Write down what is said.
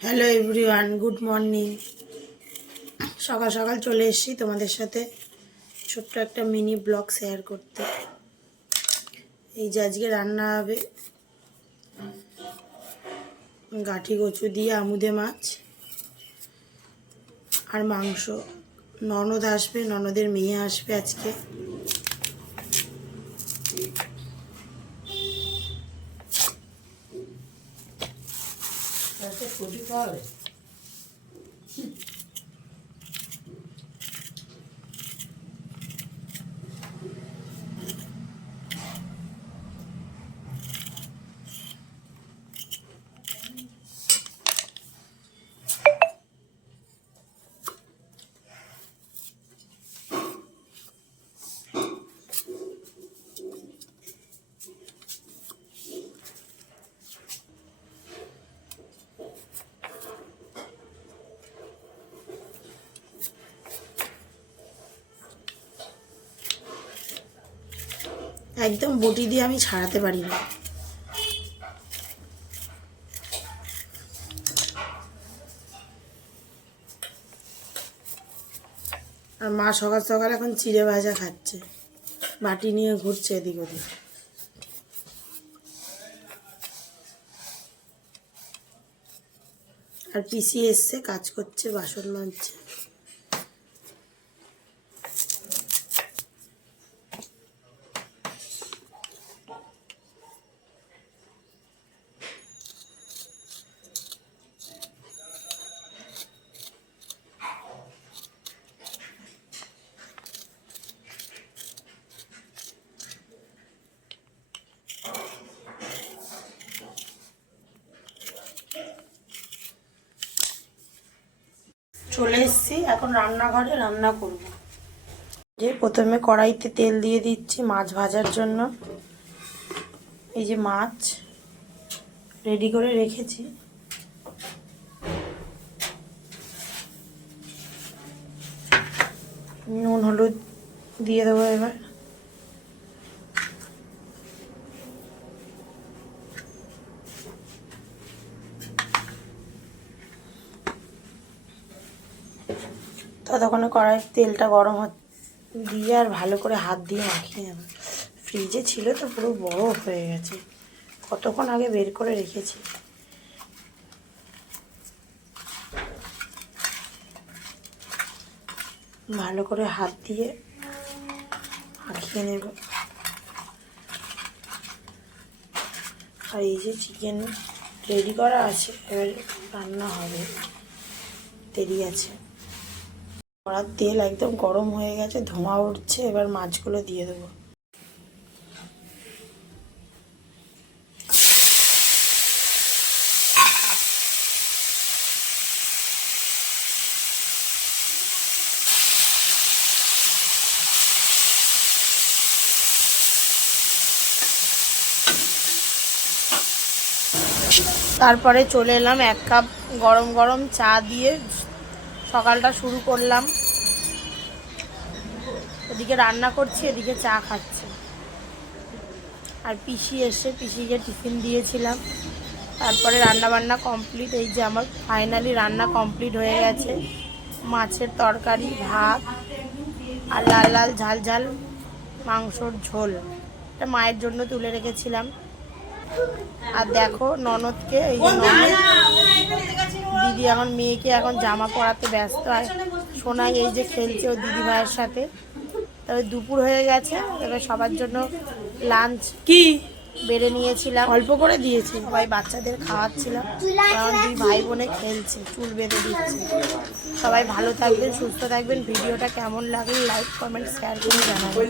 Hello everyone good morning সকাল সকাল চলে এসেছি তোমাদের সাথে ছোট্ট একটা মিনি ব্লগ শেয়ার করতে। এই যে আজকে রান্না হবে গাঠি কচু দিয়ে আমুদে মাছ আর মাংস। ননদ আসবে, ননদের মেয়ে আসবে আজকে। 这不就完了。একদম বটি দিয়ে আমি ছাড়াতে পারি না। আর মা সকাল সকাল এখন চিড়ে ভাজা খাচ্ছে। বাটি নিয়ে ঘুরছে এদিক ওদিক। আর পিসি এসছে, কাজ করছে, বাসন মাজছে। চলে এসছি, এখন রান্নাঘরে রান্না করব। যে প্রথমে কড়াইতে তেল দিয়ে দিচ্ছি মাছ ভাজার জন্য। এই যে মাছ রেডি করে রেখেছি। নুন, হলুদ দিয়ে দেবো এবার। ততক্ষণে কড়াই তেলটা গরম দিয়ে আর ভালো করে হাত দিয়ে মাখিয়ে নেব। ফ্রিজে ছিল তো পুরো বরফ হয়ে গেছে। কতক্ষণ আগে বের করে রেখেছি? ভালো করে হাত দিয়ে মাখিয়ে নেব। আর এই যে চিকেন রেডি করা আছে, এবার রান্না হবে। দেরি আছে। কড়ার তেল একদম গরম হয়ে গেছে, ধোঁয়া উঠছে, এবার মাছগুলো দিয়ে দেবো। তারপরে চলে এলাম এক কাপ গরম গরম চা দিয়ে সকালটা শুরু করলাম। ওদিকে রান্না করছি, এদিকে চা খাচ্ছি। আর পিসি এসে, পিসিকে টিফিন দিয়েছিলাম। তারপরে রান্না বান্না কমপ্লিট, এই যে আমার ফাইনালি রান্না কমপ্লিট হয়ে গেছে। মাছের তরকারি, ভাত আর লাল লাল ঝাল ঝাল মাংসর ঝোল। এটা মায়ের জন্য তুলে রেখেছিলাম। আর দেখো ননদকে এই দিদি এখন মেয়েকে এখন জামা পরাতে ব্যস্ত আর সোনাই এই যে খেলছে ও দিদি ভাইয়ের সাথে। তবে দুপুর হয়ে গেছে তবে সবার জন্য লাঞ্চ কি? বেড়ে নিয়েছিলাম। অল্প করে দিয়েছি। সবাই বাচ্চাদের খাওয়াচ্ছিলাম কারণ দুই ভাই বোনে খেলছে চুল বেঁধে দিচ্ছে। সবাই ভালো থাকবেন সুস্থ থাকবেন। ভিডিওটা কেমন লাগলে লাইক কমেন্ট শেয়ার করে জানাবেন।